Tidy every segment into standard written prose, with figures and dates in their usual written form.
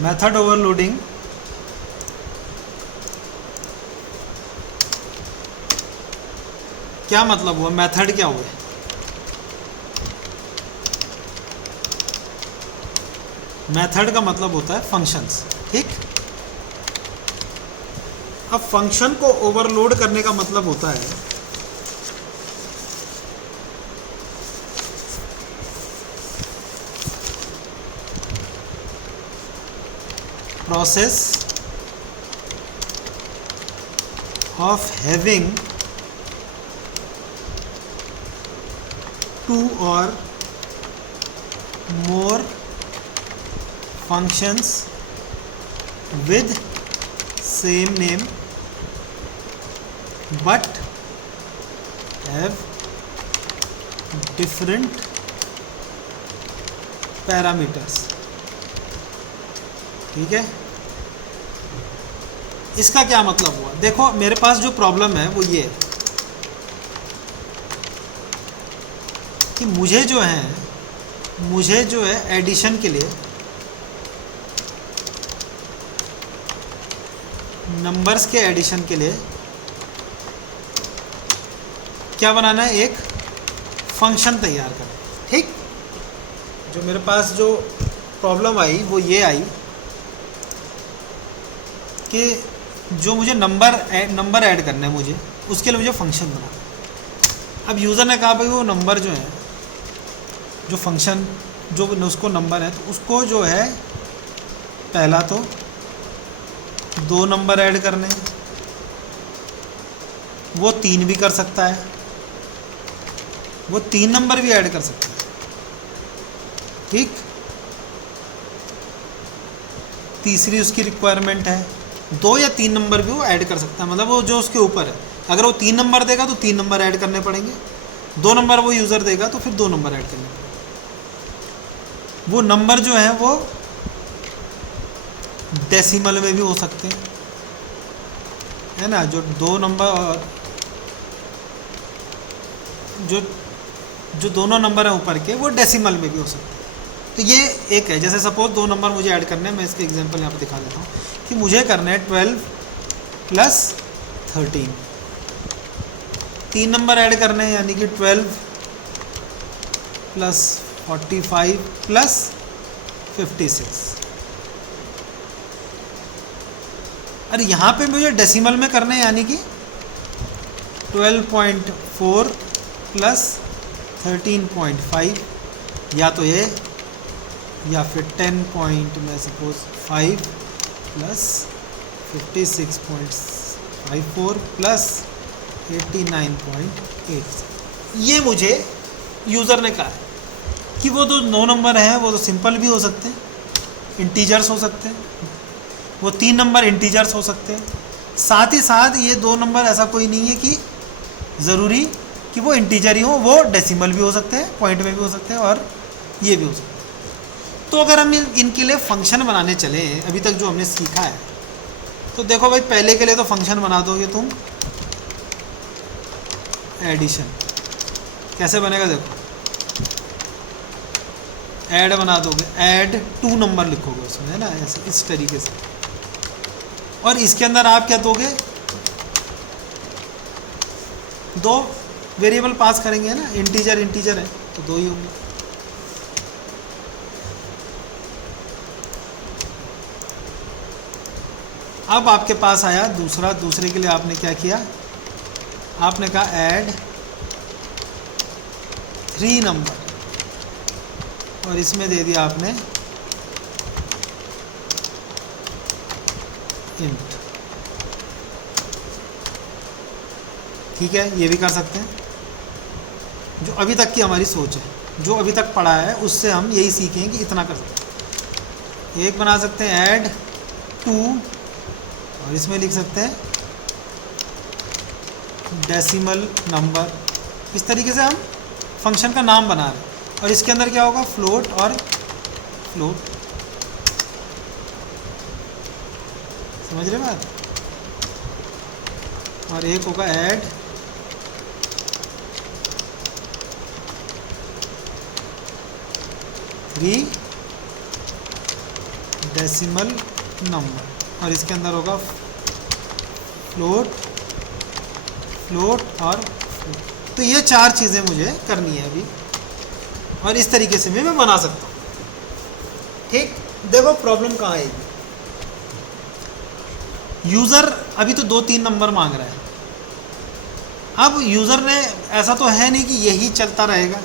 Method overloading क्या मतलब हुआ, मेथड क्या हुआ? मेथड का मतलब होता है फंक्शंस, ठीक। अब फंक्शन को ओवरलोड करने का मतलब होता है प्रोसेस ऑफ हैविंग टू और मोर functions with same name but have different parameters, ठीक है। इसका क्या मतलब हुआ? देखो मेरे पास जो प्रॉब्लम है वो ये है कि मुझे जो है एडिशन के लिए नंबर्स के एडिशन के लिए क्या बनाना है, एक फंक्शन तैयार करें, ठीक। जो मेरे पास जो प्रॉब्लम आई वो ये आई कि जो मुझे नंबर ऐड करना है मुझे, उसके लिए मुझे फंक्शन बनाना है। अब यूज़र ने कहा भाई वो नंबर जो है, जो फंक्शन जो उसको नंबर है, तो उसको जो है पहला तो 2 नंबर ऐड करने हैं, वो 3 भी कर सकता है, वो 3 नंबर भी ऐड कर सकता है, ठीक। तीसरी उसकी रिक्वायरमेंट है 2 या 3 नंबर भी वो ऐड कर सकता है, मतलब वो जो उसके ऊपर है। अगर वो 3 नंबर देगा तो 3 नंबर ऐड करने पड़ेंगे, 2 नंबर वो यूज़र देगा तो फिर 2 नंबर ऐड करने पड़ेंगे। वो नंबर जो है वो डेसिमल में भी हो सकते हैं, है ना। जो 2 नंबर और जो दोनों नंबर हैं ऊपर के वो डेसिमल में भी हो सकते हैं। तो ये एक है, जैसे सपोज 2 नंबर मुझे ऐड करने हैं, मैं इसके एग्जांपल यहाँ पे दिखा देता हूँ कि मुझे करना है 12 प्लस 13, 3 नंबर ऐड करने हैं, यानी कि 12 प्लस 45 प्लस 56। अरे यहाँ पे मुझे डेसिमल में करने हैं, यानी कि 12.4 प्लस 13.5, या तो ये या फिर 10.5 प्लस 56.54 प्लस 89.8। ये मुझे यूज़र ने कहा है कि वो जो 9 नंबर हैं वो तो सिंपल भी हो सकते हैं, इंटीजर्स हो सकते हैं, वो 3 नंबर इंटीजर्स हो सकते हैं, साथ ही साथ ये 2 नंबर ऐसा कोई नहीं है कि ज़रूरी कि वो इंटीजर ही हो, वो डेसिमल भी हो सकते हैं, पॉइंट में भी हो सकते हैं, और ये भी हो सकते हैं। तो अगर हम इनके लिए फ़ंक्शन बनाने चले अभी तक जो हमने सीखा है, तो देखो भाई पहले के लिए तो फंक्शन बना दोगे तुम एडिशन, कैसे बनेगा देखो, ऐड बना दोगे, ऐड 2 नंबर लिखोगे उसमें, है ना, ऐसे इस तरीके से, और इसके अंदर आप क्या दोगे, 2 वेरिएबल पास करेंगे, है ना, इंटीजर है तो 2 ही होंगे। अब आपके पास आया दूसरे के लिए आपने क्या किया, आपने कहा ऐड 3 नंबर, और इसमें दे दिया आपने इंट, ठीक है। ये भी कर सकते हैं। जो अभी तक की हमारी सोच है, जो अभी तक पढ़ा है, उससे हम यही सीखें कि इतना कर सकते हैं। एक बना सकते हैं ऐड 2, और इसमें लिख सकते हैं डेसिमल नंबर। इस तरीके से हम फंक्शन का नाम बना रहे हैं, और इसके अंदर क्या होगा, फ्लोट और फ्लोट, समझ रहे बात। और एक होगा ऐड डेसिमल नंबर, और इसके अंदर होगा फ्लोट, फ्लोट और फ्लोट। तो ये 4 चीज़ें मुझे करनी है अभी, और इस तरीके से मैं बना सकता हूँ। ठीक, देखो प्रॉब्लम कहाँ है। यूज़र अभी तो 2-3 नंबर मांग रहा है। अब यूज़र ने, ऐसा तो है नहीं कि यही चलता रहेगा,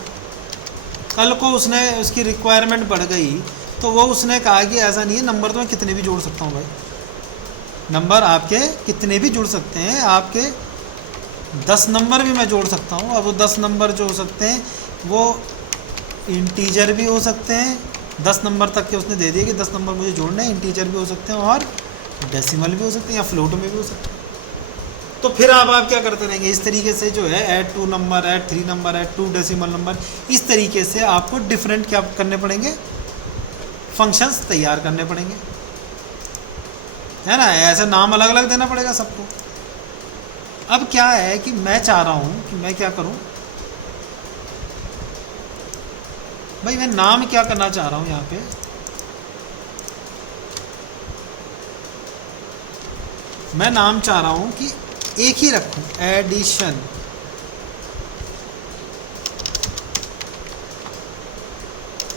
कल को उसकी रिक्वायरमेंट बढ़ गई तो वो उसने कहा कि ऐसा नहीं है, नंबर तो मैं कितने भी जोड़ सकता हूँ भाई, नंबर आपके कितने भी जुड़ सकते हैं, आपके 10 नंबर भी मैं जोड़ सकता हूँ। अब वो 10 नंबर जो हो सकते हैं वो इंटीजर भी हो सकते हैं, 10 नंबर तक के उसने दे दिए कि 10 नंबर मुझे जोड़ने हैं, इंटीजर भी हो सकते हैं और डेसिमल भी हो सकते हैं या फ्लोट में भी हो सकते हैं। तो फिर आप क्या करते रहेंगे, इस तरीके से जो है add 2 number, add 3 number, add 2 decimal number, इस तरीके से आपको डिफरेंट क्या करने पड़ेंगे, फंक्शंस तैयार करने पड़ेंगे, है ना। ऐसे नाम अलग अलग देना पड़ेगा सबको। अब क्या है कि मैं चाह रहा हूँ कि मैं क्या करूँ भाई, मैं नाम क्या करना चाह रहा हूँ यहाँ पे, मैं नाम चाह रहा हूँ कि एक ही रखूँ, एडिशन,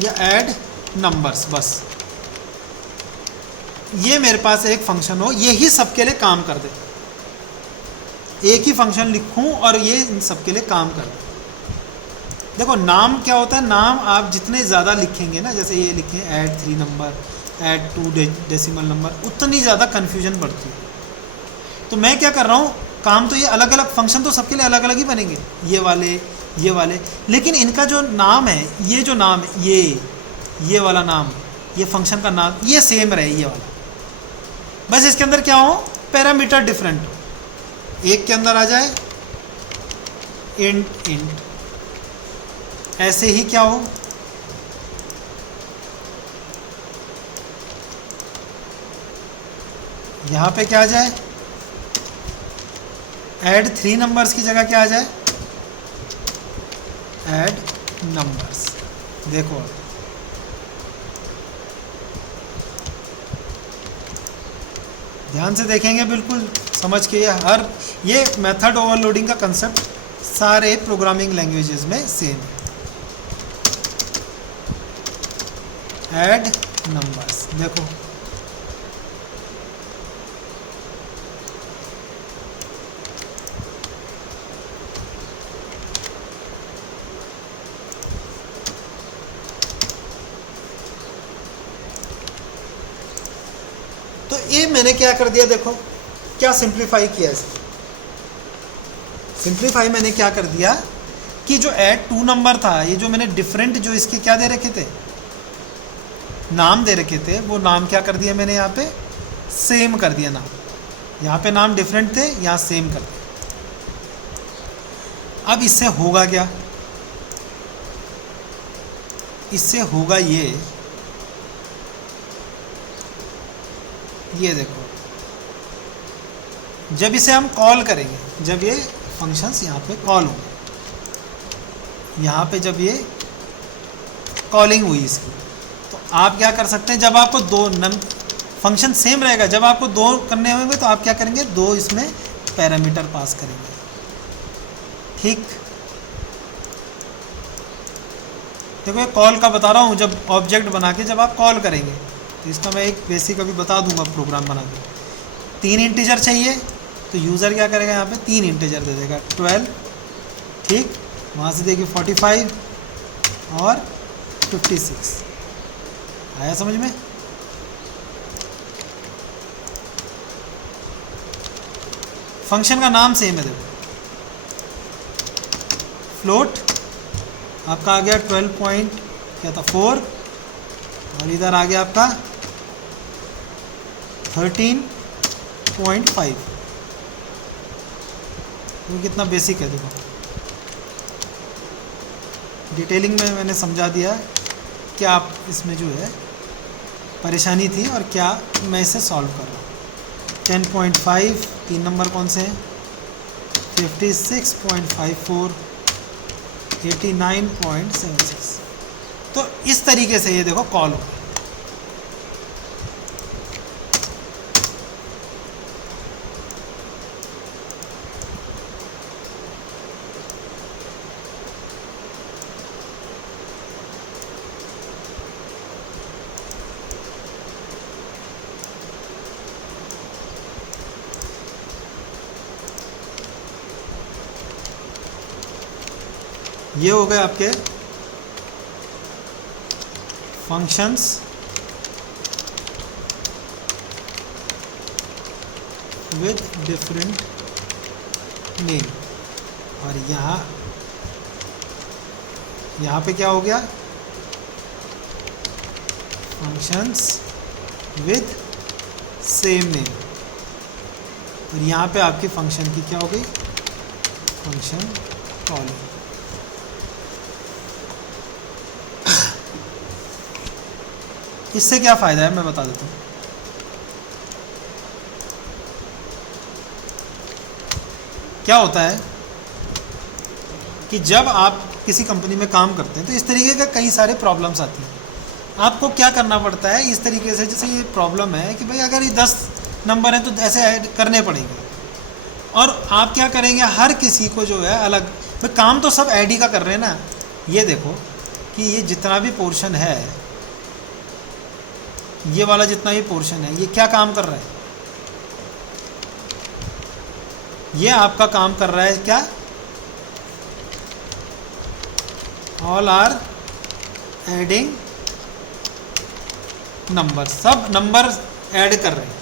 या ऐड नंबर्स, बस ये मेरे पास एक फंक्शन हो, यही सबके लिए काम कर दे, एक ही फंक्शन लिखूं और ये इन सबके लिए काम कर दे। देखो नाम क्या होता है, नाम आप जितने ज़्यादा लिखेंगे ना, जैसे ये लिखें add 3 number, add 2 decimal number, उतनी ज़्यादा कन्फ्यूजन बढ़ती है। तो मैं क्या कर रहा हूँ, काम तो ये अलग अलग फंक्शन तो सबके लिए अलग अलग ही बनेंगे, ये वाले, लेकिन इनका जो नाम है, ये जो नाम है, ये वाला नाम, ये फंक्शन का नाम ये सेम रहे, ये वाला, बस इसके अंदर क्या हो, पैरामीटर डिफरेंट हो। एक के अंदर आ जाए इंट, ऐसे ही क्या हो, यहाँ पे क्या आ जाए, ऐड 3 नंबर्स की जगह क्या आ जाए, ऐड नंबर्स। देखो ध्यान से देखेंगे, बिल्कुल समझ के, ये मेथड ओवरलोडिंग का कंसेप्ट सारे प्रोग्रामिंग लैंग्वेजेस में सेम है। ऐड नंबर्स, देखो तो ये मैंने क्या कर दिया, देखो क्या सिंप्लीफाई किया इसको। सिंप्लीफाई मैंने क्या कर दिया कि जो ऐड 2 नंबर था, ये जो मैंने डिफरेंट जो इसके क्या दे रखे थे, नाम दे रखे थे, वो नाम क्या कर दिया मैंने यहाँ पे, सेम कर दिया नाम। यहाँ पे नाम डिफरेंट थे, यहाँ सेम कर दिया। अब इससे होगा क्या, इससे होगा ये देखो, जब इसे हम कॉल करेंगे, जब ये फंक्शंस यहाँ पे कॉल होंगे, यहाँ पे जब ये कॉलिंग हुई इसकी, तो आप क्या कर सकते हैं, जब आपको फंक्शन सेम रहेगा, जब आपको 2 करने होंगे तो आप क्या करेंगे, 2 इसमें पैरामीटर पास करेंगे। ठीक, देखो ये कॉल का बता रहा हूँ, जब ऑब्जेक्ट बना के जब आप कॉल करेंगे, तो इसका मैं एक बेसिक अभी बता दूंगा प्रोग्राम बना के। 3 इंटीजर चाहिए, तो यूज़र क्या करेगा, यहाँ पे 3 इंटीजर दे देगा, 12, ठीक, वहाँ से देखिए 45 और 56, आया समझ में। फंक्शन का नाम सेम है, देखो फ्लोट आपका आ गया 12 पॉइंट क्या था 4, और इधर आ गया आपका 13.5। तो कितना बेसिक है, देखो डिटेलिंग में मैंने समझा दिया कि आप इसमें जो है परेशानी थी और क्या मैं इसे सॉल्व कर रहा हूँ। 10.5 3 नंबर कौन से हैं, 56.54, 89.76। तो इस तरीके से ये देखो कॉल हो, ये हो गए आपके फंक्शंस विद डिफरेंट नेम। और यहाँ पे क्या हो गया, फंक्शंस विद सेम नेम। और यहाँ पे आपकी फंक्शन की क्या हो गई, फंक्शन कॉल। इससे क्या फ़ायदा है मैं बता देता हूँ। क्या होता है कि जब आप किसी कंपनी में काम करते हैं तो इस तरीके का कई सारे प्रॉब्लम्स आती हैं। आपको क्या करना पड़ता है इस तरीके से, जैसे ये प्रॉब्लम है कि भाई अगर ये 10 नंबर हैं तो ऐसे ऐड करने पड़ेंगे। और आप क्या करेंगे, हर किसी को जो है अलग, भाई काम तो सब ऐड ही का कर रहे हैं ना। ये देखो कि ये जितना भी पोर्शन है, ये वाला जितना भी पोर्शन है, ये क्या काम कर रहा है, ये आपका काम कर रहा है क्या, ऑल आर एडिंग नंबर, सब नंबर ऐड कर रहे हैं।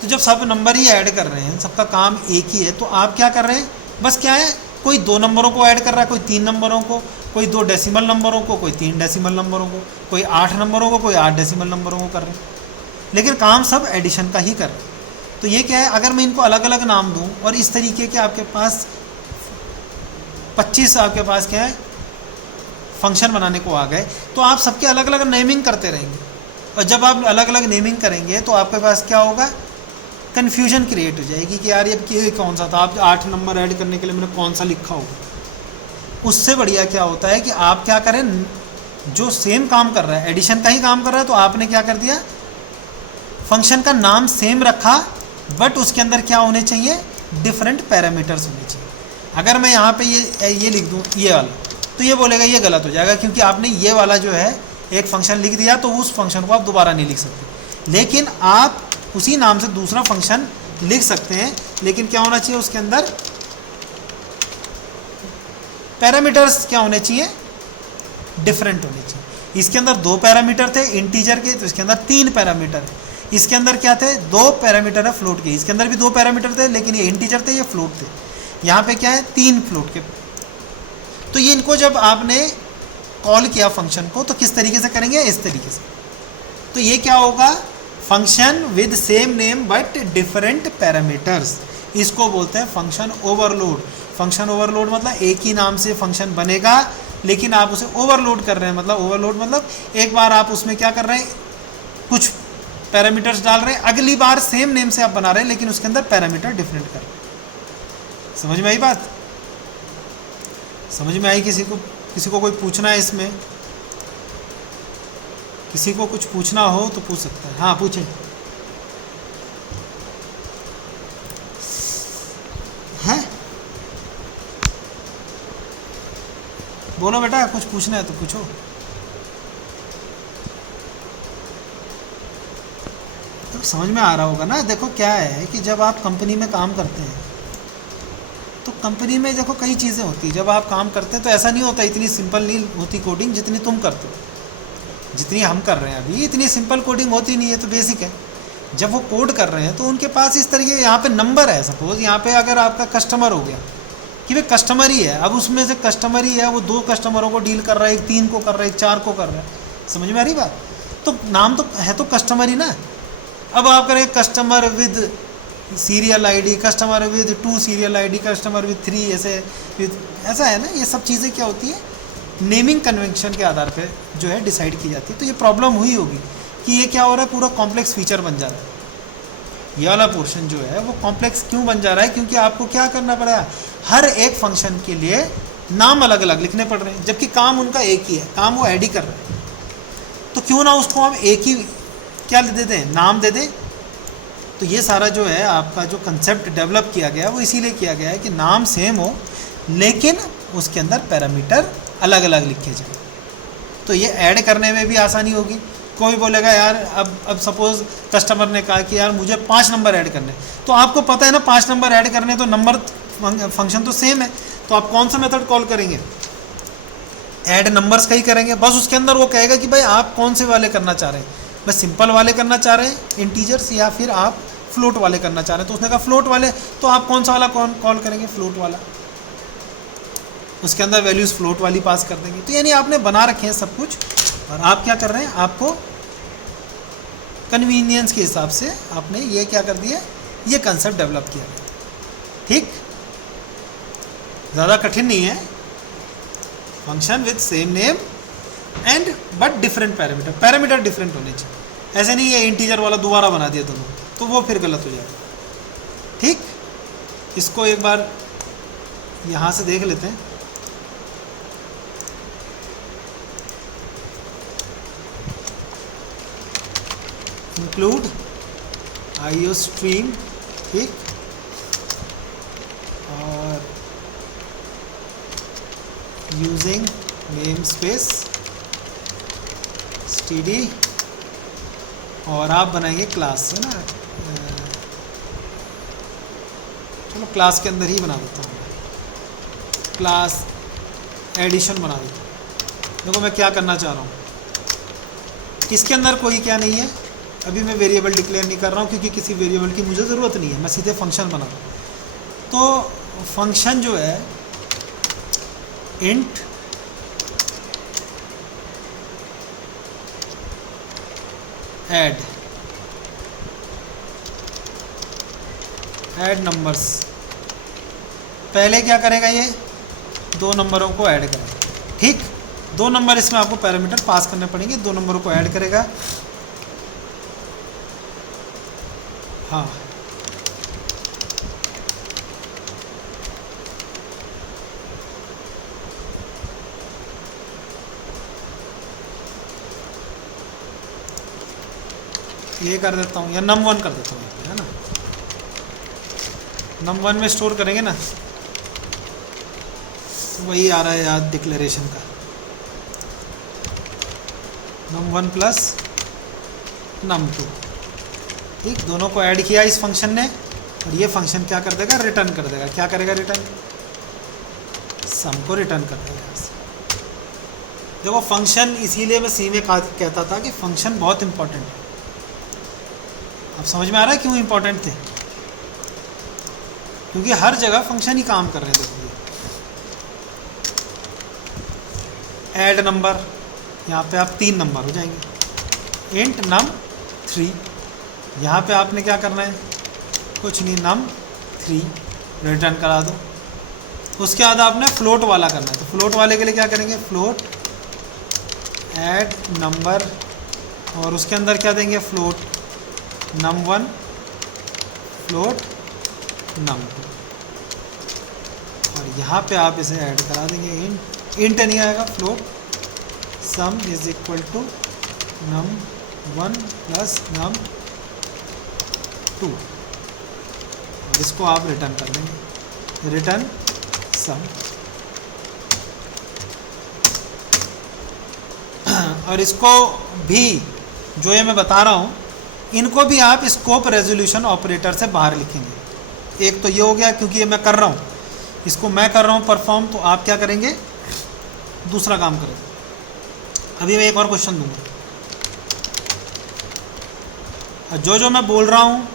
तो जब सब नंबर ही ऐड कर रहे हैं, सबका काम एक ही है, तो आप क्या कर रहे हैं, बस क्या है, कोई 2 नंबरों को ऐड कर रहा है, कोई 3 नंबरों को, कोई 2 डेसिमल नंबरों को, कोई 3 डेसिमल नंबरों को, कोई 8 नंबरों को, कोई 8 डेसिमल नंबरों को कर रहे हैं, लेकिन काम सब एडिशन का ही कर रहे हैं। तो ये क्या है, अगर मैं इनको अलग अलग नाम दूं और इस तरीके के आपके पास 25 आपके पास क्या है फंक्शन बनाने को आ गए, तो आप सबके अलग अलग नेमिंग करते रहेंगे। और जब आप अलग अलग नेमिंग करेंगे तो आपके पास क्या होगा, कन्फ्यूजन क्रिएट हो जाएगी कि यार ये कौन सा था, आप 8 नंबर ऐड करने के लिए मैंने कौन सा लिखा होगा। उससे बढ़िया क्या होता है कि आप क्या करें, जो सेम काम कर रहा है, एडिशन का ही काम कर रहा है, तो आपने क्या कर दिया, फंक्शन का नाम सेम रखा, बट उसके अंदर क्या होने चाहिए, डिफरेंट पैरामीटर्स होने चाहिए। अगर मैं यहाँ पे ये लिख दूँ ये वाला, तो ये बोलेगा ये गलत हो जाएगा, क्योंकि आपने ये वाला जो है एक फंक्शन लिख दिया, तो उस फंक्शन को आप दोबारा नहीं लिख सकते। लेकिन आप उसी नाम से दूसरा फंक्शन लिख सकते हैं, लेकिन क्या होना चाहिए उसके अंदर, पैरामीटर्स क्या होने चाहिए, डिफरेंट होने चाहिए। इसके अंदर 2 पैरामीटर थे इंटीजर के, तो इसके अंदर 3 पैरामीटर है। इसके अंदर क्या थे, 2 पैरामीटर है फ्लोट के, इसके अंदर भी 2 पैरामीटर थे, लेकिन ये इंटीजर थे, ये फ्लोट थे। यहाँ पे क्या है, 3 फ्लोट के। तो ये इनको जब आपने कॉल किया फंक्शन को, तो किस तरीके से करेंगे, इस तरीके से। तो ये क्या होगा, function with same name but different parameters, इसको बोलते हैं फंक्शन ओवरलोड। फंक्शन ओवरलोड मतलब एक ही नाम से फंक्शन बनेगा, लेकिन आप उसे ओवरलोड कर रहे हैं। मतलब ओवरलोड मतलब एक बार आप उसमें क्या कर रहे हैं, कुछ पैरामीटर्स डाल रहे हैं, अगली बार सेम नेम से आप बना रहे हैं, लेकिन उसके अंदर पैरामीटर डिफरेंट कर रहे हैं। समझ में आई बात, समझ में आई? किसी को कोई पूछना है इसमें, किसी को कुछ पूछना हो तो पूछ सकता है। हाँ पूछें। हैं, बोलो बेटा, कुछ पूछना है तो पूछो। तो समझ में आ रहा होगा ना। देखो क्या है कि जब आप कंपनी में काम करते हैं, तो कंपनी में देखो कई चीज़ें होती हैं। जब आप काम करते हैं तो ऐसा नहीं होता, इतनी सिंपल नहीं होती कोडिंग जितनी तुम करते हो, जितनी हम कर रहे हैं अभी, इतनी सिंपल कोडिंग होती नहीं है। तो बेसिक है, जब वो कोड कर रहे हैं तो उनके पास इस तरीके, यहाँ पे नंबर है, सपोज यहाँ पे अगर आपका कस्टमर हो गया कि भाई कस्टमर ही है, अब उसमें से कस्टमर ही है, वो 2 कस्टमरों को डील कर रहा है, एक 3 को कर रहा है, एक 4 को कर रहा है। समझ में आ रही बात? तो नाम तो है तो कस्टमर ही ना। अब आप करें customer with serial ID, customer with 2 serial ID, customer with 3, ऐसे विद, ऐसा है ना। ये सब चीज़ें क्या होती है, नेमिंग कन्वेंशन के आधार पे जो है डिसाइड की जाती है। तो ये प्रॉब्लम हुई होगी कि ये क्या हो रहा है, पूरा कॉम्प्लेक्स फीचर बन जा रहा है। ये वाला पोर्शन जो है वो कॉम्प्लेक्स क्यों बन जा रहा है, क्योंकि आपको क्या करना पड़ा है, हर एक फंक्शन के लिए नाम अलग अलग लिखने पड़ रहे हैं, जबकि काम उनका एक ही है, काम वो ऐड ही कर रहे हैं। तो क्यों ना उसको हम एक ही क्या दे दें, नाम दे दें। तो ये सारा जो है आपका जो कंसेप्ट डेवलप किया गया है वो इसीलिए किया गया है कि नाम सेम हो, लेकिन उसके अंदर पैरामीटर अलग अलग लिखे जाए। तो ये ऐड करने में भी आसानी होगी। कोई बोलेगा यार अब सपोज़ कस्टमर ने कहा कि यार मुझे 5 नंबर ऐड करने, तो आपको पता है ना 5 नंबर ऐड करने, तो नंबर फंक्शन तो सेम है, तो आप कौन सा मेथड कॉल करेंगे, ऐड नंबर्स का ही करेंगे, बस उसके अंदर वो कहेगा कि भाई आप कौन से वाले करना चाह रहे हैं, बस सिंपल वाले करना चाह रहे हैं इंटीजर्स, या फिर आप फ्लोट वाले करना चाह रहे हैं। तो उसने कहा फ्लोट वाले, तो आप कौन सा वाला कॉल करेंगे, फ्लोट वाला, उसके अंदर वैल्यूज़ फ्लोट वाली पास कर देंगे। तो यानी आपने बना रखे हैं सब कुछ, और आप क्या कर रहे हैं, आपको कन्वीनियंस के हिसाब से आपने ये क्या कर दिया, ये कंसेप्ट डेवलप किया है। ठीक, ज़्यादा कठिन नहीं है। Function with same name and but different parameter, parameter different होने चाहिए। ऐसे नहीं है इंटीजर वाला दोबारा बना दिया दोनों, तो वो फिर गलत हो जाएगा। ठीक, इसको एक बार यहाँ से देख लेते हैं। इंक्लूड आईओ स्ट्रीम, ठीक, और यूजिंग नेम स्पेस std, और आप बनाएंगे क्लास, है ना, चलो क्लास के अंदर ही बना देता हूँ, क्लास एडिशन बना देता हूँ। देखो मैं क्या करना चाह रहा हूँ, इसके अंदर कोई क्या नहीं है, अभी मैं वेरिएबल डिक्लेयर नहीं कर रहा हूँ क्योंकि किसी वेरिएबल की मुझे ज़रूरत नहीं है, मैं सीधे फंक्शन बना रहा हूँ। तो फंक्शन जो है इंट ऐड नंबर्स, पहले क्या करेगा, ये दो नंबरों को ऐड करेगा। ठीक, दो नंबर इसमें आपको पैरामीटर पास करने पड़ेंगे, दो नंबरों को ऐड करेगा। हाँ, ये कर देता हूँ, या num1 कर देता हूँ, है ना, num1 में स्टोर करेंगे ना, तो वही आ रहा है याद डिक्लेरेशन का, num1 प्लस num2। ठीक, दोनों को ऐड किया इस फंक्शन ने, और ये फंक्शन क्या कर देगा, रिटर्न कर देगा। क्या करेगा, रिटर्न, सम को रिटर्न कर देगा। देखो फंक्शन, इसीलिए मैं सी में कहता था कि फंक्शन बहुत इंपॉर्टेंट है। अब समझ में आ रहा है क्यों इंपॉर्टेंट थे, क्योंकि हर जगह फंक्शन ही काम कर रहे हैं। देखो ऐड नंबर, यहाँ पे आप 3 नंबर हो जाएंगे, इंट num3, यहाँ पे आपने क्या करना है, कुछ नहीं, num3 रिटर्न करा दो। उसके बाद आपने फ्लोट वाला करना है, तो फ्लोट वाले के लिए क्या करेंगे, फ्लोट ऐड नंबर, और उसके अंदर क्या देंगे, फ्लोट num1 फ्लोट num2, और यहाँ पे आप इसे ऐड करा देंगे, इंट नहीं आएगा, float sum is equal to num1 plus num2, और इसको आप रिटर्न कर देंगे, रिटर्न सम। और इसको भी, जो ये मैं बता रहा हूँ, इनको भी आप स्कोप रेजोल्यूशन ऑपरेटर से बाहर लिखेंगे। एक तो ये हो गया क्योंकि ये मैं कर रहा हूँ, इसको मैं कर रहा हूँ परफॉर्म, तो आप क्या करेंगे, दूसरा काम करेंगे। अभी मैं एक और क्वेश्चन दूंगा, जो जो मैं बोल रहा हूँ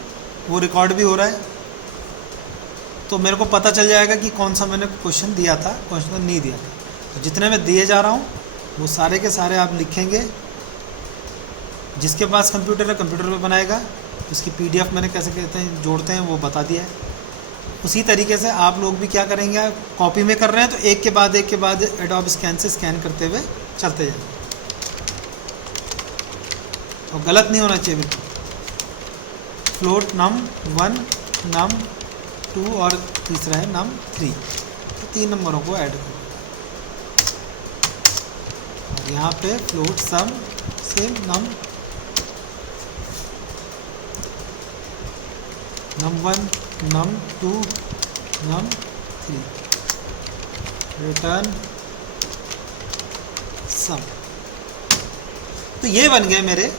वो रिकॉर्ड भी हो रहा है, तो मेरे को पता चल जाएगा कि कौन सा मैंने क्वेश्चन दिया था, क्वेश्चन नहीं दिया था। तो जितने मैं दिए जा रहा हूँ वो सारे के सारे आप लिखेंगे। जिसके पास कंप्यूटर है, कंप्यूटर में बनाएगा, उसकी PDF मैंने कैसे कहते हैं जोड़ते हैं वो बता दिया है। उसी तरीके से आप लोग भी क्या करेंगे, कॉपी में कर रहे हैं तो एक के बाद एडोब स्कैन से स्कैन करते हुए चलते जाएंगे, और गलत नहीं होना चाहिए बिल्कुल। फ्लोट num1 num2 और तीसरा है num3, तो 3 नंबरों को ऐड करें। और यहाँ पे float sum same num1 num2 num3 return sum. तो ये बन गए मेरे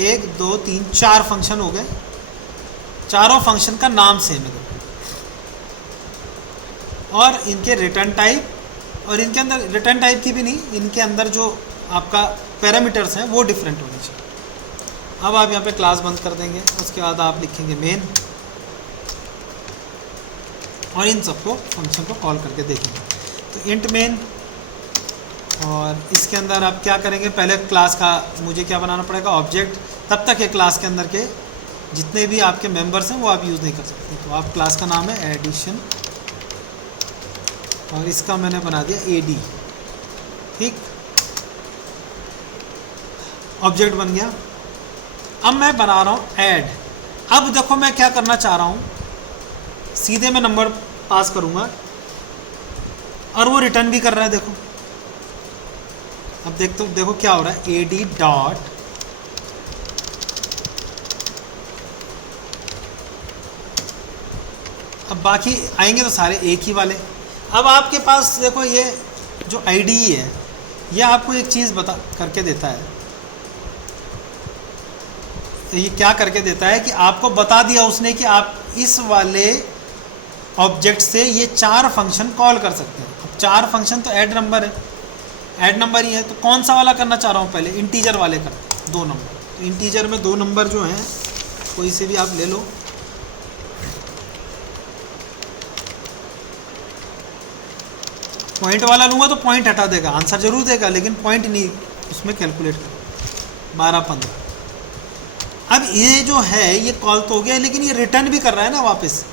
1 2 3 4 फंक्शन हो गए। चारों फंक्शन का नाम सेम है और इनके रिटर्न टाइप और इनके अंदर रिटर्न टाइप की भी नहीं, इनके अंदर जो आपका पैरामीटर्स हैं वो डिफरेंट होने चाहिए। अब आप यहाँ पे क्लास बंद कर देंगे, उसके बाद आप लिखेंगे मेन और इन सबको फंक्शन को कॉल करके देखेंगे। तो इंट मेन, और इसके अंदर आप क्या करेंगे, पहले क्लास का मुझे क्या बनाना पड़ेगा, ऑब्जेक्ट। तब तक ये क्लास के अंदर के जितने भी आपके मेंबर्स हैं वो आप यूज़ नहीं कर सकते। तो आप क्लास का नाम है एडिशन और इसका मैंने बना दिया एडी, ठीक, ऑब्जेक्ट बन गया। अब मैं बना रहा हूँ ऐड। अब देखो मैं क्या करना चाह रहा हूँ, सीधे मैं नंबर पास करूँगा और वो रिटर्न भी कर रहा है। देखो अब देखो क्या हो रहा है, एडी डॉट अब बाकी आएंगे तो सारे एक ही वाले। अब आपके पास देखो ये जो आईडी है ये आपको एक चीज़ बता करके देता है, तो ये क्या करके देता है कि आपको बता दिया उसने कि आप इस वाले ऑब्जेक्ट से ये 4 फंक्शन कॉल कर सकते हैं। अब 4 फंक्शन तो ऐड नंबर है, ऐड नंबर ही है, तो कौन सा वाला करना चाह रहा हूँ, पहले इंटीजर वाले करते हैं, 2 नंबर। तो इंटीजर में 2 नंबर जो हैं कोई से भी आप ले लो, पॉइंट वाला लूँगा तो पॉइंट हटा देगा, आंसर जरूर देगा लेकिन पॉइंट नहीं उसमें कैलकुलेट कर 12 15। अब ये जो है ये कॉल तो हो गया लेकिन ये रिटर्न भी कर रहा है ना वापस,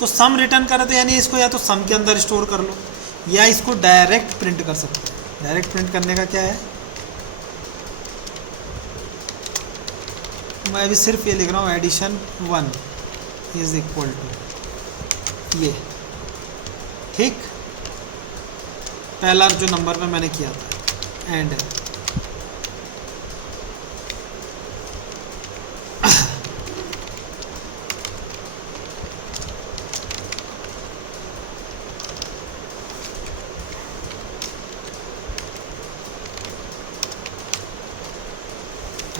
तो सम रिटर्न कर रहे थे, यानी इसको या तो सम के अंदर स्टोर कर लो या इसको डायरेक्ट प्रिंट कर सकते हैं। डायरेक्ट प्रिंट करने का क्या है, मैं अभी सिर्फ ये लिख रहा हूँ एडिशन 1 इज इक्वल टू ये, ठीक, पहला जो नंबर में मैंने किया था and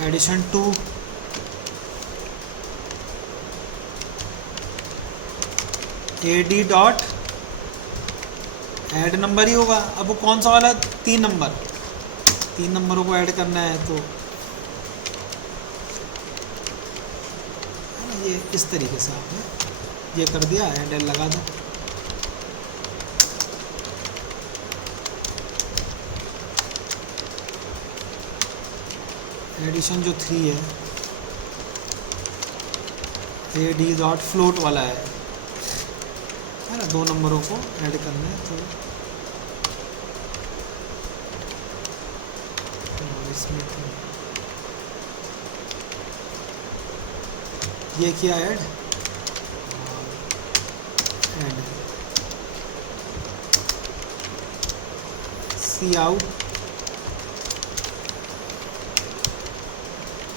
addition 2 ad dot add number ही होगा। अब वो कौन सा वाला, 3 नंबर, 3 नंबरों को ऐड करना है, तो ये इस तरीके से आपने ये कर दिया, एंड लगा दो। एडिशन जो 3 है एडी डॉट फ्लोट वाला है ना, 2 नंबरों को ऐड करना है, तो इसमें ये किया add C out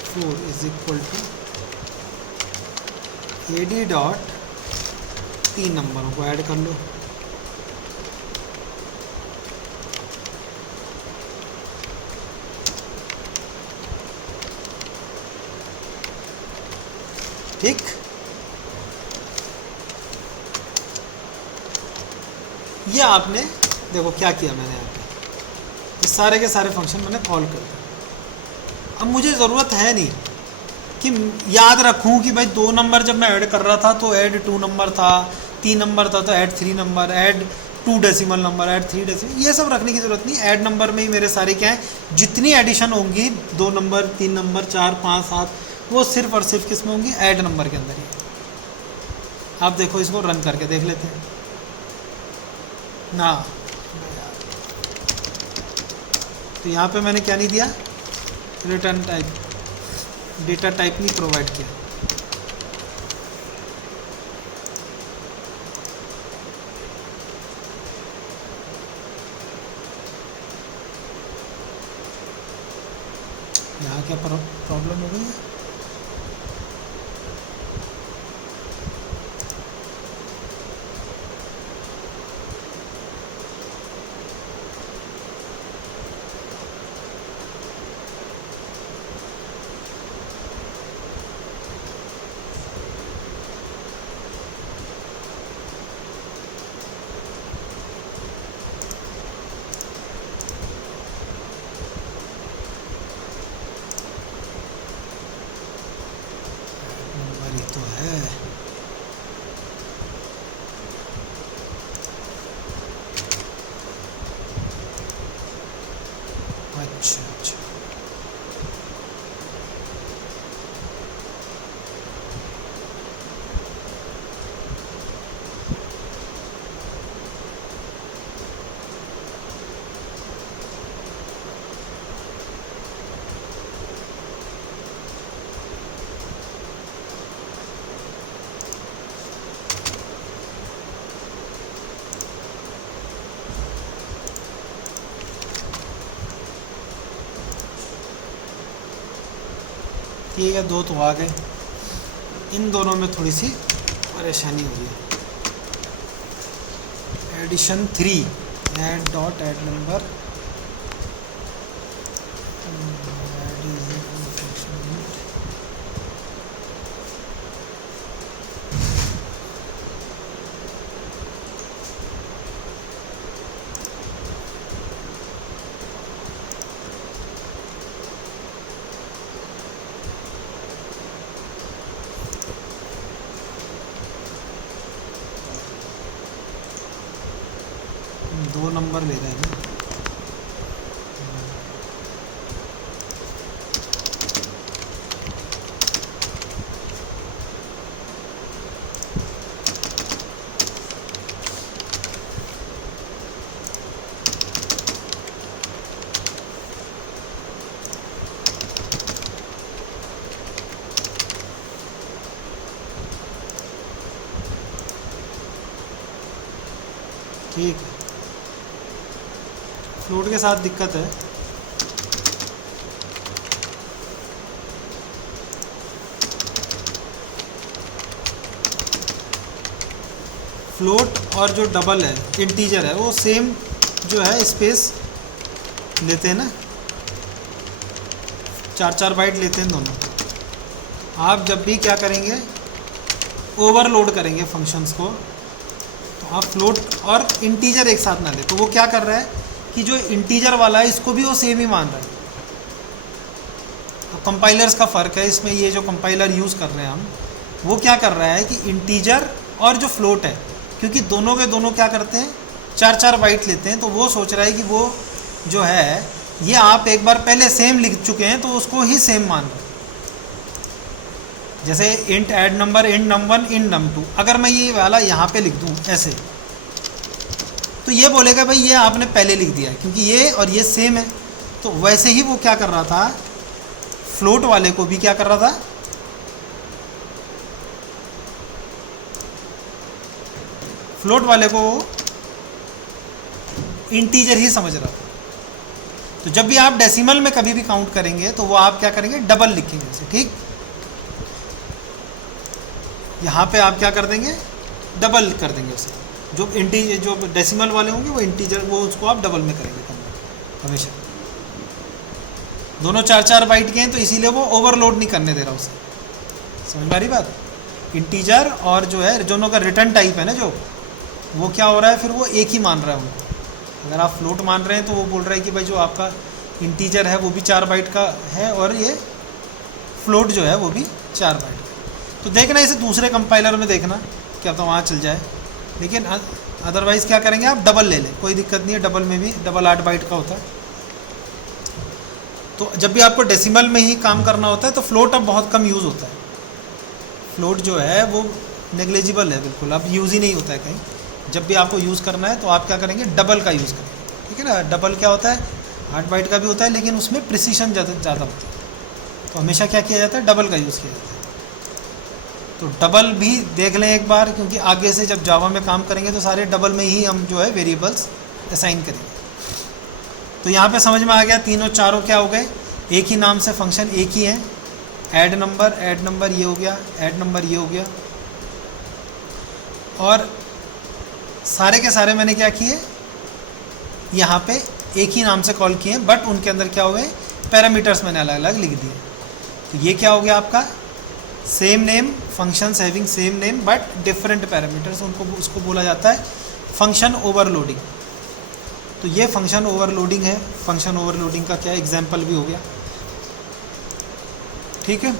4 is equal to ad dot 3 नंबरों को ऐड कर लो। ठीक, ये आपने देखो क्या किया मैंने यहाँ पे, ये सारे के सारे फंक्शन मैंने कॉल कर दिया। अब मुझे ज़रूरत है नहीं कि याद रखूं कि भाई 2 नंबर जब मैं ऐड कर रहा था तो ऐड 2 नंबर था, 3 नंबर था तो add 3 number, add 2 decimal number, add 3 decimal, ये सब रखने की ज़रूरत नहीं। ऐड नंबर में ही मेरे सारे क्या हैं, जितनी एडिशन होंगी 2 नंबर 3 नंबर 4 5 7 वो सिर्फ और सिर्फ किस में होंगी, ऐड नंबर के अंदर ही। आप देखो इसको रन करके देख लेते हैं ना, तो यहाँ पे मैंने क्या नहीं दिया, रिटर्न टाइप, डेटा टाइप नहीं प्रोवाइड किया। यहाँ क्या प्रॉब्लम हो गई है, ठीक है, दो तो आ गए। इन दोनों में थोड़ी सी परेशानी हुई है। Addition 3, add dot add number, दो नंबर ले रहे हैं ना। ठीक है, फ्लोट के साथ दिक्कत है। फ्लोट और जो डबल है, इंटीजर है, वो सेम जो है स्पेस लेते हैं ना, 4-4 बाइट लेते हैं दोनों। आप जब भी क्या करेंगे, ओवरलोड करेंगे फंक्शंस को, तो आप फ्लोट और इंटीजर एक साथ ना ले। तो वो क्या कर रहा है कि जो इंटीजर वाला है इसको भी वो सेम ही मान रहा है। तो कंपाइलर्स का फ़र्क है इसमें। ये जो कंपाइलर यूज़ कर रहे हैं हम, वो क्या कर रहा है कि इंटीजर और जो फ्लोट है, क्योंकि दोनों के दोनों क्या करते हैं, 4-4 बाइट लेते हैं, तो वो सोच रहा है कि वो जो है, ये आप एक बार पहले सेम लिख चुके हैं तो उसको ही सेम मान रहे हैं। जैसे int add number, int num1 int num2, अगर मैं ये वाला यहाँ पे लिख दूँ ऐसे, तो ये बोलेगा भाई ये आपने पहले लिख दिया है, क्योंकि ये और ये सेम है। तो वैसे ही वो क्या कर रहा था, फ्लोट वाले को भी क्या कर रहा था, फ्लोट वाले को इंटीजर ही समझ रहा था। तो जब भी आप डेसिमल में कभी भी काउंट करेंगे तो वो आप क्या करेंगे, डबल लिखेंगे ऐसे। ठीक, यहाँ पे आप क्या कर देंगे, डबल कर देंगे उसे। जो इंटीजर, जो डेसिमल वाले होंगे वो इंटीजर, वो उसको आप डबल में करेंगे कन्वर्ट हमेशा। दोनों 4-4 बाइट के हैं तो इसीलिए वो ओवरलोड नहीं करने दे रहा उसे। समझ पा रही बात? इंटीजर और जो है, दोनों का रिटर्न टाइप है ना, जो वो क्या हो रहा है, फिर वो एक ही मान रहा है उनको। अगर आप फ्लोट मान रहे हैं तो वो बोल रहा है कि भाई जो आपका इंटीजर है वो भी 4 बाइट का है, और ये फ्लोट जो है वो भी 4 बाइट का। तो देखना इसे दूसरे कंपाइलर में देखना, क्या तो वहाँ चल जाए। लेकिन अदरवाइज़ क्या करेंगे, आप डबल ले लें, कोई दिक्कत नहीं है। डबल में भी, डबल 8 बाइट का होता है। तो जब भी आपको डेसिमल में ही काम करना होता है तो फ्लोट अब बहुत कम यूज़ होता है। फ्लोट जो है वो नेग्लिजिबल है, बिल्कुल अब यूज़ ही नहीं होता है कहीं। जब भी आपको यूज़ करना है तो आप क्या करेंगे, डबल का यूज़ करेंगे। ठीक है ना। डबल क्या होता है, 8 बाइट का भी होता है, लेकिन उसमें प्रिसीशन ज़्यादा होता है। तो हमेशा क्या किया जाता है, डबल का यूज़ किया जाता है। तो डबल भी देख लें एक बार, क्योंकि आगे से जब जावा में काम करेंगे तो सारे डबल में ही हम जो है वेरिएबल्स असाइन करेंगे। तो यहाँ पे समझ में आ गया, तीनों चारों क्या हो गए, एक ही नाम से फंक्शन, एक ही है। ऐड नंबर ये हो गया, ऐड नंबर ये हो गया, और सारे के सारे मैंने क्या किए, यहाँ पे एक ही नाम से कॉल किए, बट उनके अंदर क्या हुए, पैरामीटर्स मैंने अलग अलग लिख दिए। तो ये क्या हो गया आपका, same name, functions having same name but different parameters, उनको उसको बोला जाता है फंक्शन ओवरलोडिंग। तो ये फंक्शन ओवरलोडिंग है। फंक्शन ओवरलोडिंग का क्या एग्जाम्पल भी हो गया। ठीक है।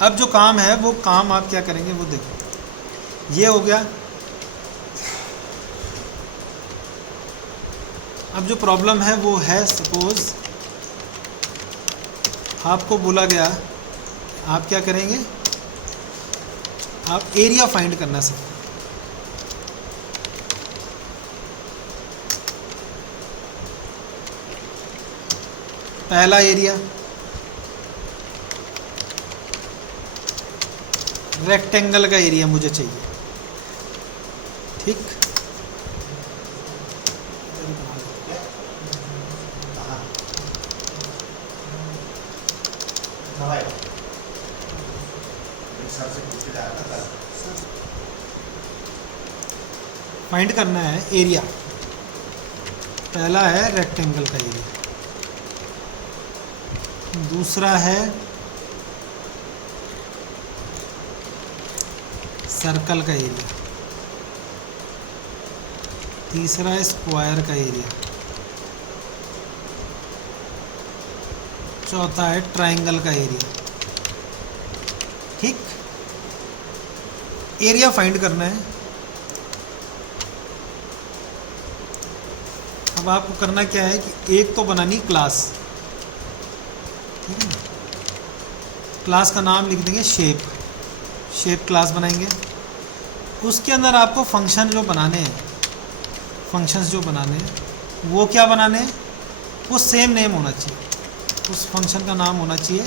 अब जो काम है वो काम आप क्या करेंगे वो देखो। ये हो गया। अब जो प्रॉब्लम है वो है, सपोज आपको बोला गया, आप क्या करेंगे, आप एरिया फाइंड करना सीखें। पहला एरिया रेक्टेंगल का एरिया मुझे चाहिए। ठीक, कहाँ है? सर से पूछ के जाया था कल। फाइंड करना है एरिया। पहला है रेक्टेंगल का एरिया, दूसरा है सर्कल का एरिया, तीसरा है स्क्वायर का एरिया, चौथा है ट्रायंगल का एरिया। ठीक, एरिया फाइंड करना है। अब आपको करना क्या है कि एक तो बनानी क्लास, ठीक है ना। क्लास का नाम लिख देंगे शेप, शेप क्लास बनाएंगे। उसके अंदर आपको फंक्शन जो बनाने हैं, फंक्शंस जो बनाने हैं वो क्या बनाने हैं, वो सेम नेम होना चाहिए। उस फंक्शन का नाम होना चाहिए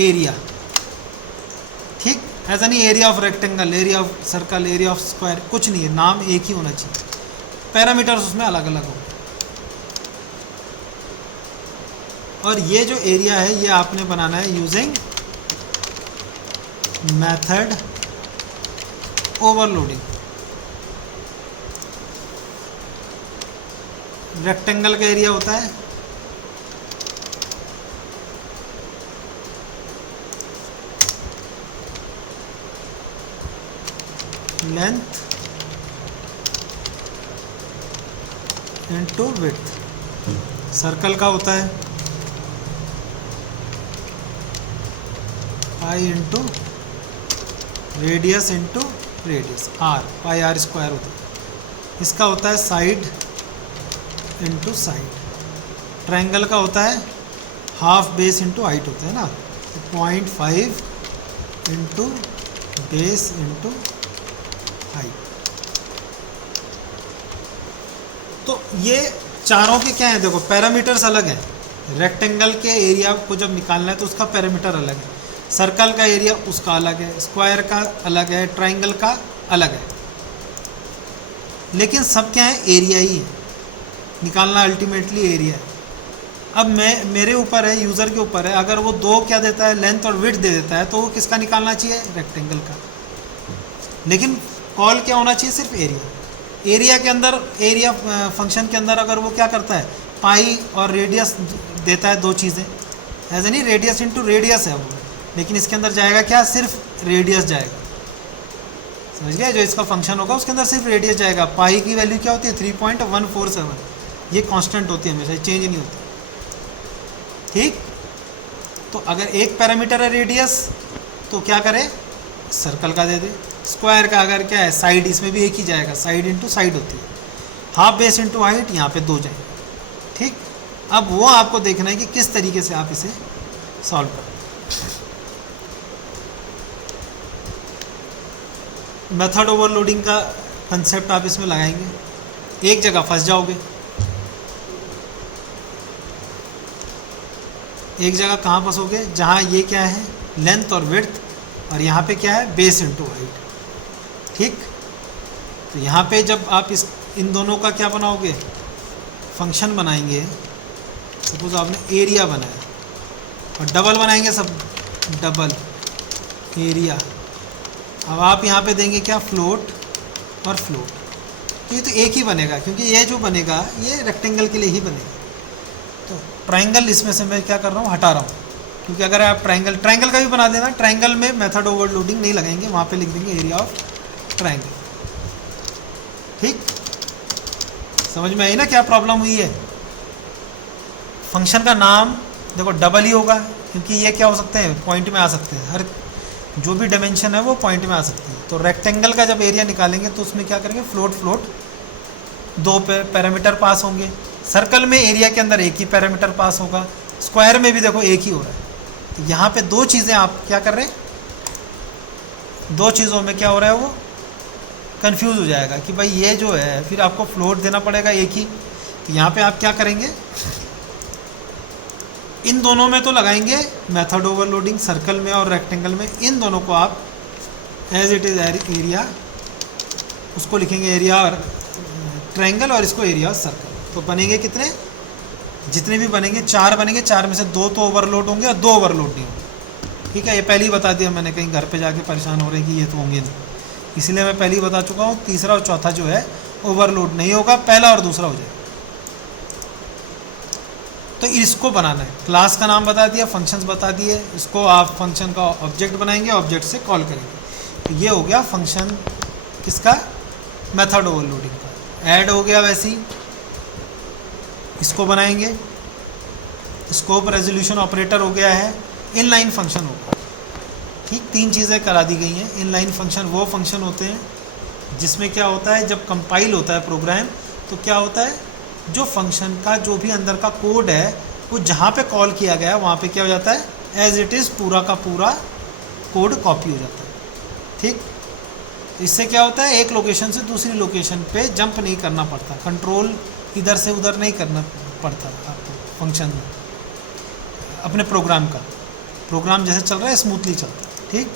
एरिया। ठीक, ऐसा नहीं area of rectangle, area of circle, area of square, कुछ नहीं है, नाम एक ही होना चाहिए। पैरामीटर्स उसमें अलग अलग होंगे। और ये जो एरिया है ये आपने बनाना है यूजिंग मेथड ओवरलोडिंग। रेक्टेंगल का एरिया होता है लेंथ इंटू विड्थ, सर्कल का होता है pi into radius into radius, r, pi r square होता है। इसका होता है साइड इंटू साइड। ट्रायंगल का होता है हाफ बेस इंटू हाइट होता है ना, तो 0.5 इंटू बेस इंटू हाइट। तो ये चारों के क्या हैं, देखो पैरामीटर्स अलग हैं। रेक्टेंगल के एरिया को जब निकालना है तो उसका पैरामीटर अलग है, सर्कल का एरिया उसका अलग है, स्क्वायर का अलग है, ट्रायंगल का अलग है। लेकिन सब क्या है, एरिया ही है, निकालना अल्टीमेटली एरिया है। अब मेरे ऊपर है, यूज़र के ऊपर है, अगर वो दो क्या देता है, लेंथ और विड्थ दे देता है, तो वो किसका निकालना चाहिए, रेक्टेंगल का। लेकिन कॉल क्या होना चाहिए, सिर्फ एरिया। एरिया के अंदर, एरिया फंक्शन के अंदर अगर वो क्या करता है, पाई और रेडियस देता है, दो चीज़ें। ऐसा नहीं रेडियस इंटू रेडियस है वो, लेकिन इसके अंदर जाएगा क्या, सिर्फ रेडियस जाएगा। समझ गया, जो इसका फंक्शन होगा उसके अंदर सिर्फ रेडियस जाएगा। पाई की वैल्यू क्या होती है, 3.147, ये कांस्टेंट होती है, हमेशा चेंज नहीं होती। ठीक, तो अगर एक पैरामीटर है रेडियस तो क्या करे, सर्कल का दे दे। स्क्वायर का अगर क्या है, साइड, इसमें भी एक ही जाएगा, साइड इंटू साइड होती है। हाफ बेस इंटू हाइट, यहाँ पे दो जाएंगे। ठीक, अब वो आपको देखना है कि किस तरीके से आप इसे सॉल्व करें। मेथड ओवरलोडिंग का कंसेप्ट आप इसमें लगाएंगे, एक जगह फंस जाओगे। एक जगह कहाँ फंसोगे, जहाँ ये क्या है, लेंथ और विड्थ, और यहाँ पे क्या है, बेस इंटू हाइट। ठीक, तो यहाँ पे जब आप इन दोनों का क्या बनाओगे, फंक्शन बनाएंगे। सपोज आपने एरिया बनाया और डबल बनाएंगे, सब डबल एरिया। अब आप यहाँ पे देंगे क्या, फ्लोट और फ्लोट। तो ये तो एक ही बनेगा, क्योंकि ये जो बनेगा ये रेक्टेंगल के लिए ही बनेगा। तो ट्रायंगल इसमें से मैं क्या कर रहा हूँ, हटा रहा हूँ, क्योंकि अगर आप ट्रायंगल का भी बना देना, ट्रायंगल में मेथड ओवरलोडिंग नहीं लगाएंगे, वहाँ पे लिख देंगे एरिया ऑफ ट्रायंगल। ठीक, समझ में आई ना क्या प्रॉब्लम हुई है। फंक्शन का नाम देखो डबल ही होगा, क्योंकि ये क्या हो सकते हैं, पॉइंट में आ सकते हैं, हर जो भी डायमेंशन है वो पॉइंट में आ सकते हैं। तो रेक्टेंगल का जब एरिया निकालेंगे तो उसमें क्या करेंगे, फ्लोट फ्लोट, दो पैरामीटर पास होंगे। सर्कल में एरिया के अंदर एक ही पैरामीटर पास होगा, स्क्वायर में भी देखो एक ही हो रहा है। तो यहाँ पे दो चीज़ें आप क्या कर रहे हैं, दो चीज़ों में क्या हो रहा है, वो कंफ्यूज हो जाएगा कि भाई ये जो है, फिर आपको फ्लोट देना पड़ेगा एक ही। तो यहाँ पे आप क्या करेंगे, इन दोनों में तो लगाएंगे मेथड ओवरलोडिंग, सर्कल में और रेक्टेंगल में। इन दोनों को आप एज इट इज़ एरिया, उसको लिखेंगे एरिया और ट्रायंगल, और इसको एरिया और सर्कल। तो बनेंगे कितने, जितने भी बनेंगे 4 बनेंगे, 4 में से 2 तो ओवरलोड होंगे और 2 ओवरलोड नहीं होंगे। ठीक है, ये पहले ही बता दिया मैंने, कहीं घर पे जाके परेशान हो रहे हैं कि ये तो होंगे नहीं, इसलिए मैं पहले ही बता चुका हूँ। तीसरा और चौथा जो है ओवरलोड नहीं होगा, पहला और दूसरा हो जाएगा। तो इसको बनाना है, क्लास का नाम बता दिया, फंक्शंस बता दिए, इसको आप फंक्शन का ऑब्जेक्ट बनाएंगे, ऑब्जेक्ट से कॉल करेंगे। तो ये हो गया फंक्शन किसका, मेथड ओवरलोडिंग का। ऐड हो गया वैसे ही, इसको बनाएंगे। स्कोप रेजोल्यूशन ऑपरेटर हो गया है, इनलाइन फंक्शन होगा। ठीक, 3 चीज़ें करा दी गई हैं। इनलाइन फंक्शन वो फंक्शन होते हैं जिसमें क्या होता है, जब कंपाइल होता है प्रोग्राम तो क्या होता है, जो फंक्शन का जो भी अंदर का कोड है वो जहाँ पे कॉल किया गया वहाँ पे क्या हो जाता है, एज इट इज़ पूरा का पूरा कोड कॉपी हो जाता है। ठीक, इससे क्या होता है, एक लोकेशन से दूसरी लोकेशन पे जंप नहीं करना पड़ता, कंट्रोल इधर से उधर नहीं करना पड़ता आपको फंक्शन में, अपने प्रोग्राम का। प्रोग्राम जैसे चल रहा है स्मूथली चलता है। ठीक,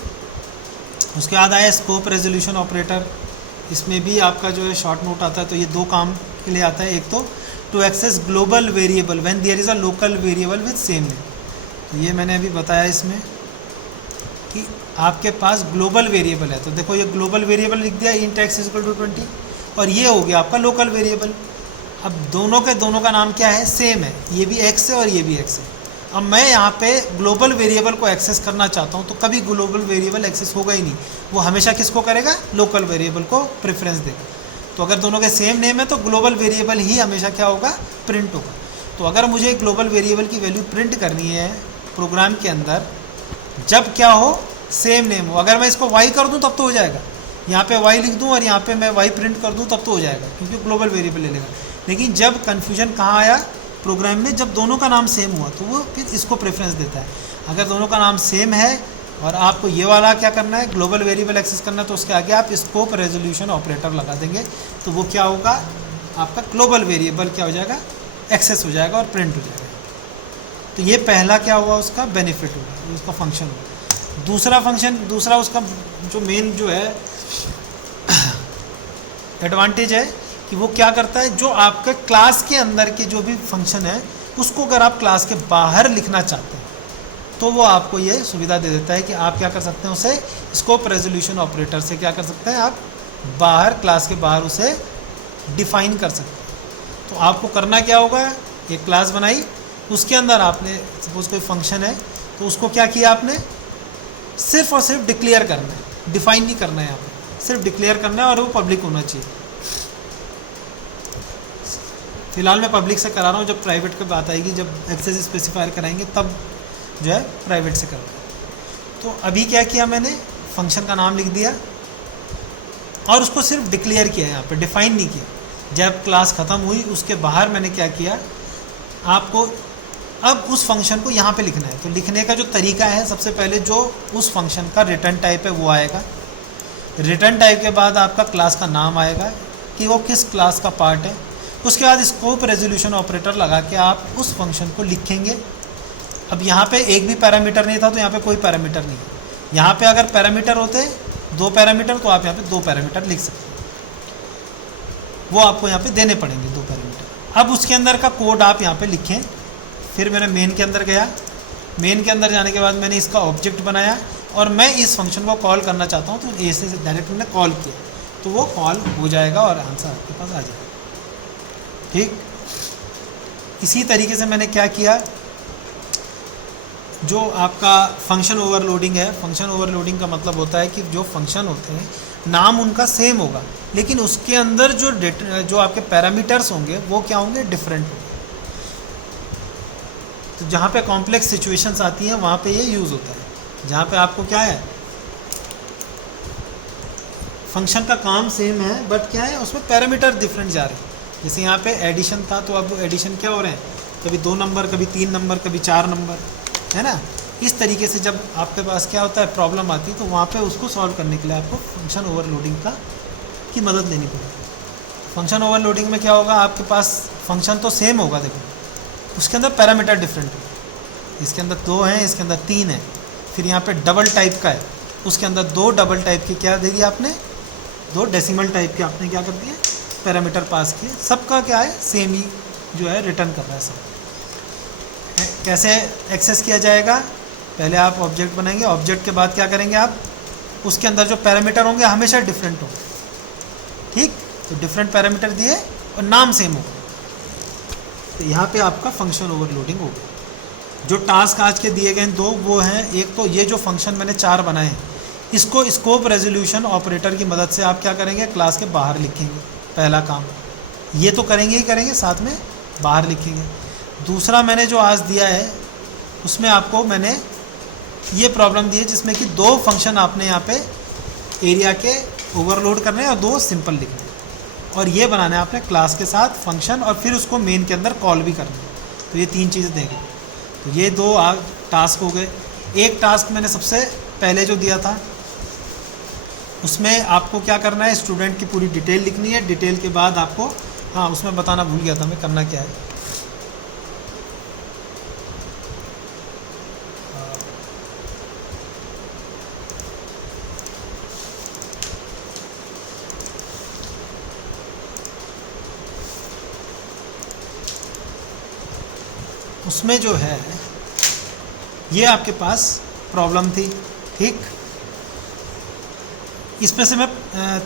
उसके बाद आया स्कोप रेजोल्यूशन ऑपरेटर। इसमें भी आपका जो है शॉर्ट नोट आता है, तो ये 2 काम के लिए आता है। एक तो to access global variable when there is a local variable with same name. तो ये मैंने अभी बताया इसमें कि आपके पास ग्लोबल वेरिएबल है, तो देखो ये ग्लोबल वेरिएबल लिख दिया, इंट एक्स इक्वल टू 20, और ये हो गया आपका लोकल वेरिएबल। अब दोनों का नाम क्या है, सेम है, ये भी एक्स है और ये भी एक्स है। अब मैं यहाँ पे ग्लोबल वेरिएबल को एक्सेस करना चाहता हूँ, तो कभी ग्लोबल वेरिएबल एक्सेस होगा ही नहीं, वो हमेशा किसको करेगा, लोकल वेरिएबल को प्रेफरेंस देगा। तो अगर दोनों के सेम नेम है तो ग्लोबल वेरिएबल ही हमेशा क्या होगा, प्रिंट होगा। तो अगर मुझे ग्लोबल वेरिएबल की वैल्यू प्रिंट करनी है प्रोग्राम के अंदर, जब क्या हो, सेम नेम हो। अगर मैं इसको वाई कर दूँ तब तो हो जाएगा, यहाँ पे वाई लिख दूँ और यहाँ पे मैं वाई प्रिंट कर दूँ तब तो हो जाएगा, क्योंकि ग्लोबल वेरिएबल ले लेगा। लेकिन जब कन्फ्यूजन कहाँ आया प्रोग्राम में, जब दोनों का नाम सेम हुआ तो वो फिर इसको प्रेफरेंस देता है। अगर दोनों का नाम सेम है और आपको ये वाला क्या करना है, ग्लोबल वेरिएबल एक्सेस करना है, तो उसके आगे आप स्कोप रेजोल्यूशन ऑपरेटर लगा देंगे, तो वो क्या होगा, आपका ग्लोबल वेरिएबल क्या हो जाएगा, एक्सेस हो जाएगा और प्रिंट हो जाएगा। तो ये पहला क्या हुआ, उसका बेनिफिट होगा, उसका फंक्शन होगा। दूसरा उसका जो मेन जो है एडवांटेज है कि वो क्या करता है, जो आपके क्लास के अंदर के जो भी फंक्शन है उसको अगर आप क्लास के बाहर लिखना चाहते हैं तो वो आपको ये सुविधा दे देता है कि आप क्या कर सकते हैं, उसे स्कोप रेजोल्यूशन ऑपरेटर से क्या कर सकते हैं, आप बाहर, क्लास के बाहर उसे डिफाइन कर सकते हैं। तो आपको करना क्या होगा, एक क्लास बनाई, उसके अंदर आपने सपोज कोई फंक्शन है तो उसको क्या किया आपने, सिर्फ और सिर्फ डिक्लेयर करना है, डिफाइन नहीं करना है, यहाँ पर सिर्फ डिक्लेयर करना है और वो पब्लिक होना चाहिए। फिलहाल मैं पब्लिक से करा रहा हूँ, जब प्राइवेट की बात आएगी, जब एक्सेस स्पेसिफायर कराएंगे तब जो है प्राइवेट से करूँगा। तो अभी क्या किया मैंने, फंक्शन का नाम लिख दिया और उसको सिर्फ डिक्लेयर किया, यहाँ पे डिफाइन नहीं किया। जब क्लास ख़त्म हुई उसके बाहर मैंने क्या किया, आपको अब उस फंक्शन को यहाँ पे लिखना है। तो लिखने का जो तरीका है, सबसे पहले जो उस फंक्शन का रिटर्न टाइप है वो आएगा। रिटर्न टाइप के बाद आपका क्लास का नाम आएगा कि वो किस क्लास का पार्ट है। उसके बाद स्कोप रेजोल्यूशन ऑपरेटर लगा के आप उस फंक्शन को लिखेंगे। अब यहाँ पे एक भी पैरामीटर नहीं था तो यहाँ पे कोई पैरामीटर नहीं है। यहाँ पे अगर पैरामीटर होते 2 पैरामीटर तो आप यहाँ पे 2 पैरामीटर लिख सकते हैं, वो आपको यहाँ पे देने पड़ेंगे 2 पैरामीटर। अब उसके अंदर का कोड आप यहाँ पे लिखें। फिर मैंने मेन के अंदर गया, मेन के अंदर जाने के बाद मैंने इसका ऑब्जेक्ट बनाया और मैं इस फंक्शन को कॉल करना चाहता हूँ, तो ए से डायरेक्ट मैंने कॉल किया तो वो कॉल हो जाएगा और आंसर आपके पास आ जाएगा। ठीक, इसी तरीके से मैंने क्या किया, जो आपका फंक्शन ओवरलोडिंग है, फंक्शन ओवरलोडिंग का मतलब होता है कि जो फंक्शन होते हैं नाम उनका सेम होगा, लेकिन उसके अंदर जो आपके पैरामीटर्स होंगे वो क्या होंगे, डिफरेंट होंगे। तो जहाँ पे कॉम्प्लेक्स सिचुएशंस आती हैं वहाँ पे ये यूज़ होता है, जहाँ पे आपको क्या है, फंक्शन का काम सेम है बट क्या है, उसमें पैरामीटर डिफरेंट जा रहे हैं। जैसे यहाँ पे एडिशन था तो अब एडिशन क्या हो रहे हैं, कभी 2 नंबर, कभी 3 नंबर, कभी 4 नंबर, है ना। इस तरीके से जब आपके पास क्या होता है, प्रॉब्लम आती है, तो वहाँ पे उसको सॉल्व करने के लिए आपको फंक्शन ओवरलोडिंग की मदद लेनी पड़ेगी। फंक्शन ओवरलोडिंग में क्या होगा, आपके पास फंक्शन तो सेम होगा, देखो उसके अंदर पैरामीटर डिफरेंट होगा। इसके अंदर 2 हैं, इसके अंदर 3 है। फिर यहाँ पे डबल टाइप का है, उसके अंदर 2 डबल टाइप के क्या दे दिया आपने, 2 डेसिमल टाइप के आपने क्या कर दिए, पैरामीटर पास किए। सबका क्या है, सेम ही जो है रिटर्न कर रहा है सब। कैसे एक्सेस किया जाएगा? पहले आप ऑब्जेक्ट बनाएंगे, ऑब्जेक्ट के बाद क्या करेंगे आप, उसके अंदर जो पैरामीटर होंगे हमेशा डिफरेंट होंगे, ठीक? तो डिफरेंट पैरामीटर दिए और नाम सेम होगा, तो यहाँ पे आपका फंक्शन ओवरलोडिंग होगा। जो टास्क आज के दिए गए हैं दो वो हैं, एक तो ये जो फंक्शन मैंने 4 बनाए हैं, इसको स्कोप रेजोल्यूशन ऑपरेटर की मदद से आप क्या करेंगे, क्लास के बाहर लिखेंगे। पहला काम ये तो करेंगे ही करेंगे, साथ में बाहर लिखेंगे। दूसरा मैंने जो आज दिया है उसमें आपको मैंने ये प्रॉब्लम दी है जिसमें कि 2 फंक्शन आपने यहाँ पे एरिया के ओवरलोड करने हैं और 2 सिंपल लिखने हैं, और ये बनाना है आपने क्लास के साथ फंक्शन, और फिर उसको मेन के अंदर कॉल भी करना है। तो ये 3 चीज़ें देंगे। तो ये 2 टास्क हो गए। एक टास्क मैंने सबसे पहले जो दिया था उसमें आपको क्या करना है, स्टूडेंट की पूरी डिटेल लिखनी है। डिटेल के बाद आपको, हाँ उसमें बताना भूल गया था मैं, करना क्या है, उसमें जो है ये आपके पास प्रॉब्लम थी, ठीक? इसमें से मैं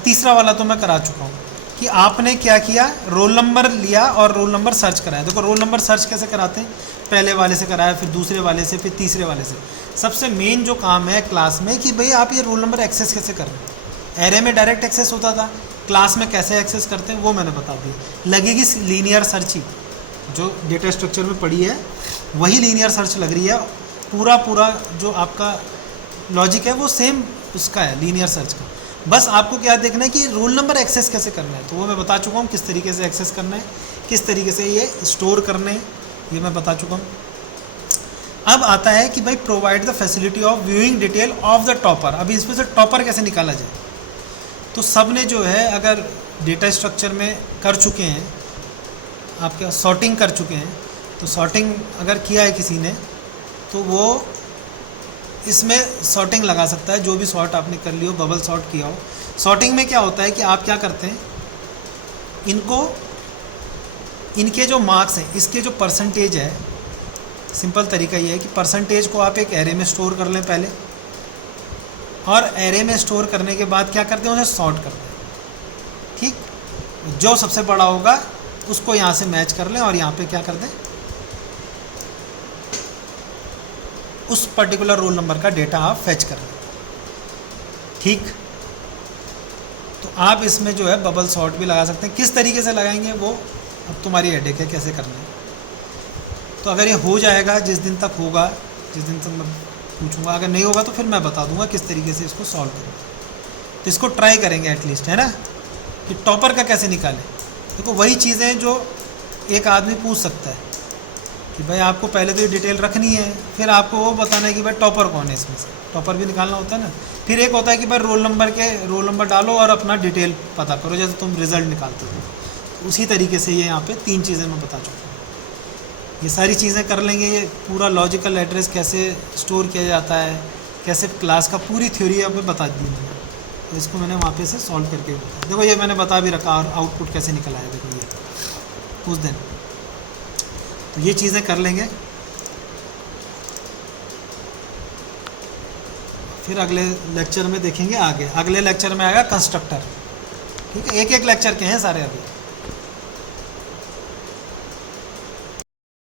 तीसरा वाला तो मैं करा चुका हूँ कि आपने क्या किया, रोल नंबर लिया और रोल नंबर सर्च कराया। देखो रोल नंबर सर्च कैसे कराते हैं, पहले वाले से कराया, फिर दूसरे वाले से, फिर तीसरे वाले से। सबसे मेन जो काम है क्लास में कि भाई आप ये रोल नंबर एक्सेस कैसे कर रहे हैं। एरे में डायरेक्ट एक्सेस होता था, क्लास में कैसे एक्सेस करते हैं वो मैंने बता दिया। लगेगी लीनियर सर्च ही, जो डेटा स्ट्रक्चर में पड़ी है वही लीनियर सर्च लग रही है। पूरा जो आपका लॉजिक है वो सेम उसका है, लीनियर सर्च का। बस आपको क्या देखना है कि रोल नंबर एक्सेस कैसे करना है, तो वो मैं बता चुका हूँ किस तरीके से एक्सेस करना है, किस तरीके से ये स्टोर करने हैं, ये मैं बता चुका हूँ। अब आता है कि भाई provide the facility of viewing detail of the topper. अभी इसमें से टॉपर कैसे निकाला जाए, तो सब ने जो है अगर डेटा स्ट्रक्चर में कर चुके हैं, आपके सॉर्टिंग कर चुके हैं, तो सॉर्टिंग अगर किया है किसी ने तो वो इसमें सॉर्टिंग लगा सकता है। जो भी सॉर्ट आपने कर लिया हो, बबल सॉर्ट किया हो। सॉर्टिंग में क्या होता है कि आप क्या करते हैं, इनके जो मार्क्स हैं, इसके जो परसेंटेज है, सिंपल तरीका ये है कि परसेंटेज को आप एक एरे में स्टोर कर लें पहले, और एरे में स्टोर करने के बाद क्या करते हैं, उन्हें सॉर्ट करते हैं, ठीक? जो सबसे बड़ा होगा उसको यहाँ से मैच कर लें और यहाँ पे क्या कर दें, उस पर्टिकुलर रोल नंबर का डेटा आप फेच कर लें, ठीक? तो आप इसमें जो है बबल सॉर्ट भी लगा सकते हैं। किस तरीके से लगाएंगे वो अब तुम्हारी हेडेक है, कैसे करना है। तो अगर ये हो जाएगा, जिस दिन तक होगा, जिस दिन तक मैं पूछूंगा, अगर नहीं होगा तो फिर मैं बता दूंगा किस तरीके से इसको सॉल्व करें। तो इसको ट्राई करेंगे एटलीस्ट, है ना, कि टॉपर का कैसे निकालें। देखो वही चीज़ें हैं जो एक आदमी पूछ सकता है कि भाई आपको पहले तो ये डिटेल रखनी है, फिर आपको वो बताना है कि भाई टॉपर कौन है, इसमें से टॉपर भी निकालना होता है ना। फिर एक होता है कि भाई रोल नंबर डालो और अपना डिटेल पता करो, जैसे तुम रिज़ल्ट निकालते हो। उसी तरीके से ये यहाँ पे 3 चीज़ें मैं बता चुका हूँ। ये सारी चीज़ें कर लेंगे। ये पूरा लॉजिकल एड्रेस कैसे स्टोर किया जाता है, कैसे क्लास का पूरी थ्योरी यहाँ पे बता दी मैंने। तो इसको मैंने वहाँ पे से सॉल्व करके बताया। देखो ये मैंने बता भी रखा, और आउटपुट कैसे निकल आया देखो ये उस दिन। तो ये चीज़ें कर लेंगे। फिर अगले लेक्चर में देखेंगे आगे। अगले लेक्चर में आएगा कंस्ट्रक्टर, ठीक है? एक एक लेक्चर के हैं सारे अभी।